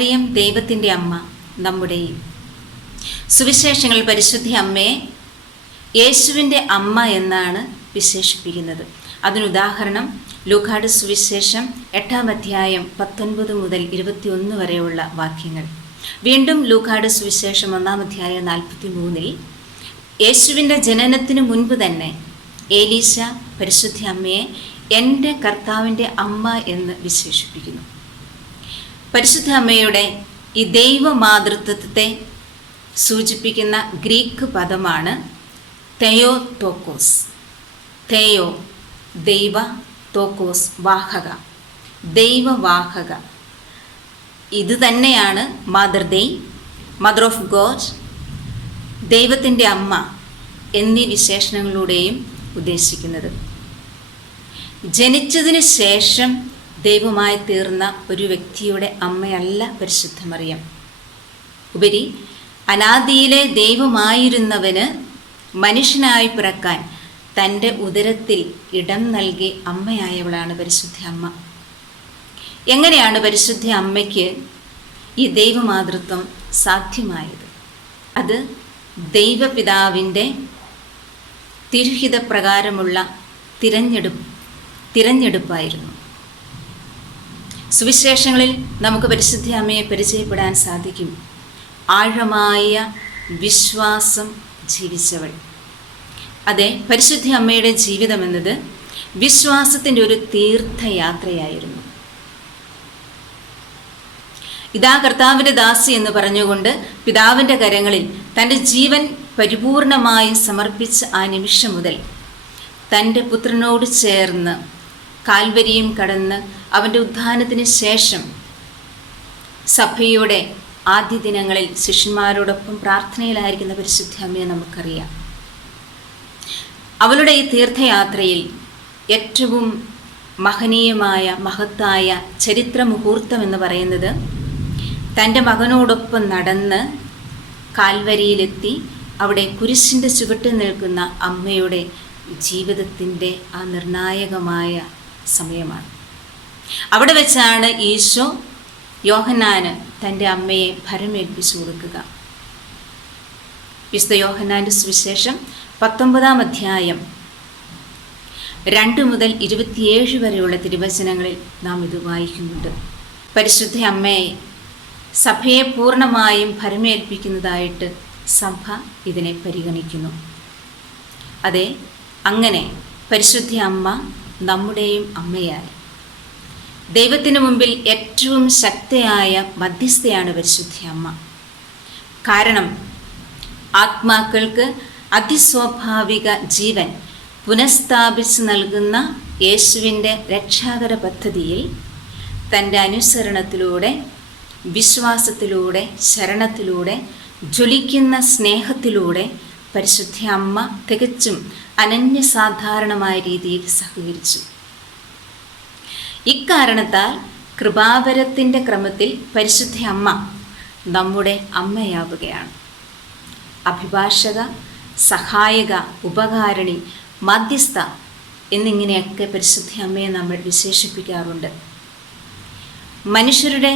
മറിയം ദൈവത്തിൻ്റെ അമ്മ, നമ്മുടെയും. സുവിശേഷങ്ങൾ പരിശുദ്ധ അമ്മയെ യേശുവിൻ്റെ അമ്മ എന്നാണ് വിശേഷിപ്പിക്കുന്നത്. അതിനുദാഹരണം ലൂക്കായുടെ സുവിശേഷം 8-ാം അധ്യായം 19 മുതൽ 21 വരെയുള്ള വാക്യങ്ങൾ. വീണ്ടും ലൂക്കായുടെ സുവിശേഷം 1-ാം അധ്യായം 43-ൽ യേശുവിൻ്റെ ജനനത്തിന് മുൻപ് തന്നെ ഏലീശ പരിശുദ്ധ അമ്മയെ എൻ്റെ കർത്താവിൻ്റെ അമ്മ എന്ന് വിശേഷിപ്പിക്കുന്നു. പരിശുദ്ധ അമ്മയുടെ ഈ ദൈവമാതൃത്വത്തെ സൂചിപ്പിക്കുന്ന ഗ്രീക്ക് പദമാണ് തെയോത്തോക്കോസ്. തെയോ ദൈവ, തോക്കോസ് വാഹക, ദൈവവാഹക. ഇത് തന്നെയാണ് മദർ ദൈ, മദർ ഓഫ് ഗോഡ്, ദൈവത്തിൻ്റെ അമ്മ എന്നീ വിശേഷണങ്ങളിലൂടെയും ഉദ്ദേശിക്കുന്നത്. ജനിച്ചതിന് ശേഷം ദൈവമായി തീർന്ന ഒരു വ്യക്തിയുടെ അമ്മയല്ല പരിശുദ്ധ മറിയം. ഉപരി അനാദിയിലെ ദൈവമായിരുന്നവന് മനുഷ്യനായി പിറക്കാൻ തൻ്റെ ഉദരത്തിൽ ഇടം നൽകി അമ്മയായവളാണ് പരിശുദ്ധ അമ്മ. എങ്ങനെയാണ് പരിശുദ്ധ അമ്മയ്ക്ക് ഈ ദൈവമാതൃത്വം സാധ്യമായത്? അത് ദൈവപിതാവിൻ്റെ തിരുഹിതപ്രകാരമുള്ള തിരഞ്ഞെടുപ്പായിരുന്നു. സുവിശേഷങ്ങളിൽ നമുക്ക് പരിശുദ്ധ അമ്മയെ പരിചയപ്പെടാൻ സാധിക്കും. ആഴമായ വിശ്വാസം ജീവിച്ചവൾ. അതെ, പരിശുദ്ധ അമ്മയുടെ ജീവിതം എന്നത് വിശ്വാസത്തിൻ്റെ ഒരു തീർത്ഥയാത്രയായിരുന്നു. ഇതാ കർത്താവിൻ്റെ ദാസി എന്ന് പറഞ്ഞുകൊണ്ട് പിതാവിൻ്റെ കരങ്ങളിൽ തൻ്റെ ജീവൻ പരിപൂർണമായി സമർപ്പിച്ച ആ നിമിഷം മുതൽ തൻ്റെ പുത്രനോട് ചേർന്ന് കാൽവരിയും കടന്ന് അവൻ്റെ ഉത്ഥാനത്തിന് ശേഷം സഭയുടെ ആദ്യ ദിനങ്ങളിൽ ശിഷ്യന്മാരോടൊപ്പം പ്രാർത്ഥനയിലായിരിക്കുന്ന പരിശുദ്ധ അമ്മയെ നമുക്കറിയാം. അവളുടെ ഈ തീർത്ഥയാത്രയിൽ ഏറ്റവും മഹനീയമായ മഹത്തായ ചരിത്ര മുഹൂർത്തം എന്ന് പറയുന്നത് തൻ്റെ മകനോടൊപ്പം നടന്ന് കാൽവരിയിലെത്തി അവിടെ കുരിശിൻ്റെ ചുവട്ടിൽ നിൽക്കുന്ന അമ്മയുടെ ജീവിതത്തിൻ്റെ ആ നിർണായകമായ സമയമാണ്. അവിടെ വെച്ചാണ് ഈശോ യോഹന്നാന് തൻ്റെ അമ്മയെ ഭരമേൽപ്പിച്ചു കൊടുക്കുക. വിശുദ്ധ യോഹന്നാൻ്റെ സുവിശേഷം 19-ാം അധ്യായം 2 മുതൽ 27 വരെയുള്ള തിരുവചനങ്ങളിൽ നാം ഇത് വായിക്കുന്നുണ്ട്. പരിശുദ്ധ അമ്മയെ സഭയെ പൂർണ്ണമായും ഭരമേൽപ്പിക്കുന്നതായിട്ട് സഭ ഇതിനെ പരിഗണിക്കുന്നു. അതെ, അങ്ങനെ പരിശുദ്ധ അമ്മ നമ്മുടെയും അമ്മയായി. ദൈവത്തിന് മുമ്പിൽ ഏറ്റവും ശക്തിയായ മധ്യസ്ഥയാണ് പരിശുദ്ധ അമ്മ. കാരണം ആത്മാക്കൾക്ക് അതിസ്വാഭാവിക ജീവൻ പുനഃസ്ഥാപിച്ച് നൽകുന്ന യേശുവിൻ്റെ രക്ഷാകര പദ്ധതിയിൽ തൻ്റെ അനുസരണത്തിലൂടെ, വിശ്വാസത്തിലൂടെ, ശരണത്തിലൂടെ, ജ്വലിക്കുന്ന സ്നേഹത്തിലൂടെ പരിശുദ്ധ അമ്മ തികച്ചും അനന്യസാധാരണമായ രീതിയിൽ സഹകരിച്ചു. ഇക്കാരണത്താൽ കൃപാവരത്തിൻ്റെ ക്രമത്തിൽ പരിശുദ്ധ അമ്മ നമ്മുടെ അമ്മയാവുകയാണ്. അഭിഭാഷക, സഹായക, ഉപകാരിണി, മധ്യസ്ഥ എന്നിങ്ങനെയൊക്കെ പരിശുദ്ധ അമ്മയെ നമ്മൾ വിശേഷിപ്പിക്കാറുണ്ട്. മനുഷ്യരുടെ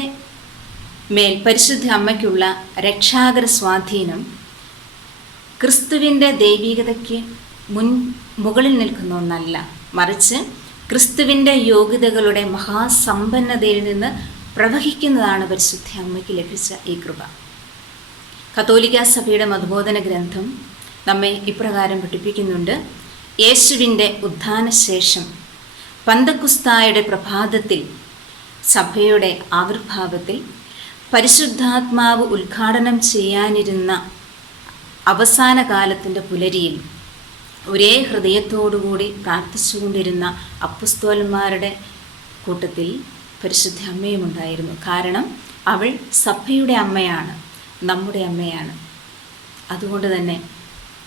മേൽ പരിശുദ്ധ അമ്മയ്ക്കുള്ള രക്ഷാകര സ്വാധീനം ക്രിസ്തുവിൻ്റെ ദൈവികതയ്ക്ക് മുകളിൽ നിൽക്കുന്ന ഒന്നല്ല, മറിച്ച് ക്രിസ്തുവിൻ്റെ യോഗ്യതകളുടെ മഹാസമ്പന്നതയിൽ നിന്ന് പ്രവഹിക്കുന്നതാണ് പരിശുദ്ധ അമ്മയ്ക്ക് ലഭിച്ച ഈ കൃപ. കത്തോലിക്ക സഭയുടെ മതബോധന ഗ്രന്ഥം നമ്മെ ഇപ്രകാരം പഠിപ്പിക്കുന്നുണ്ട്. യേശുവിൻ്റെ ഉത്ഥാനശേഷം പന്തക്കുസ്തായുടെ പ്രഭാതത്തിൽ, സഭയുടെ ആവിർഭാവത്തിൽ, പരിശുദ്ധാത്മാവ് ഉദ്ഘാടനം ചെയ്യാനിരുന്ന അവസാന കാലത്തിൻ്റെ പുലരിയിൽ ഒരേ ഹൃദയത്തോടുകൂടി പ്രാർത്ഥിച്ചുകൊണ്ടിരുന്ന അപ്പസ്തോലന്മാരുടെ കൂട്ടത്തിൽ പരിശുദ്ധ അമ്മയും ഉണ്ടായിരുന്നു. കാരണം അവൾ സഭയുടെ അമ്മയാണ്, നമ്മുടെ അമ്മയാണ്. അതുകൊണ്ട് തന്നെ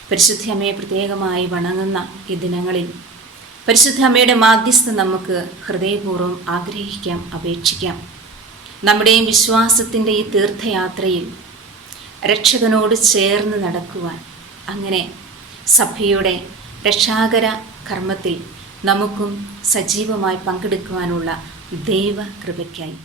പരിശുദ്ധ അമ്മയെ പ്രത്യേകമായി വണങ്ങുന്ന ഈ ദിനങ്ങളിൽ പരിശുദ്ധ അമ്മയുടെ മാധ്യസ്ഥം നമുക്ക് ഹൃദയപൂർവ്വം ആഗ്രഹിക്കാം, അപേക്ഷിക്കാം. നമ്മുടെയും വിശ്വാസത്തിൻ്റെ ഈ തീർത്ഥയാത്രയിൽ രക്ഷകനോട് ചേർന്ന് നടക്കുവാൻ, അങ്ങനെ സഭയുടെ രക്ഷാകര കർമ്മത്തിൽ നമുക്കും സജീവമായി പങ്കെടുക്കുവാനുള്ള ദൈവകൃപയ്ക്കായി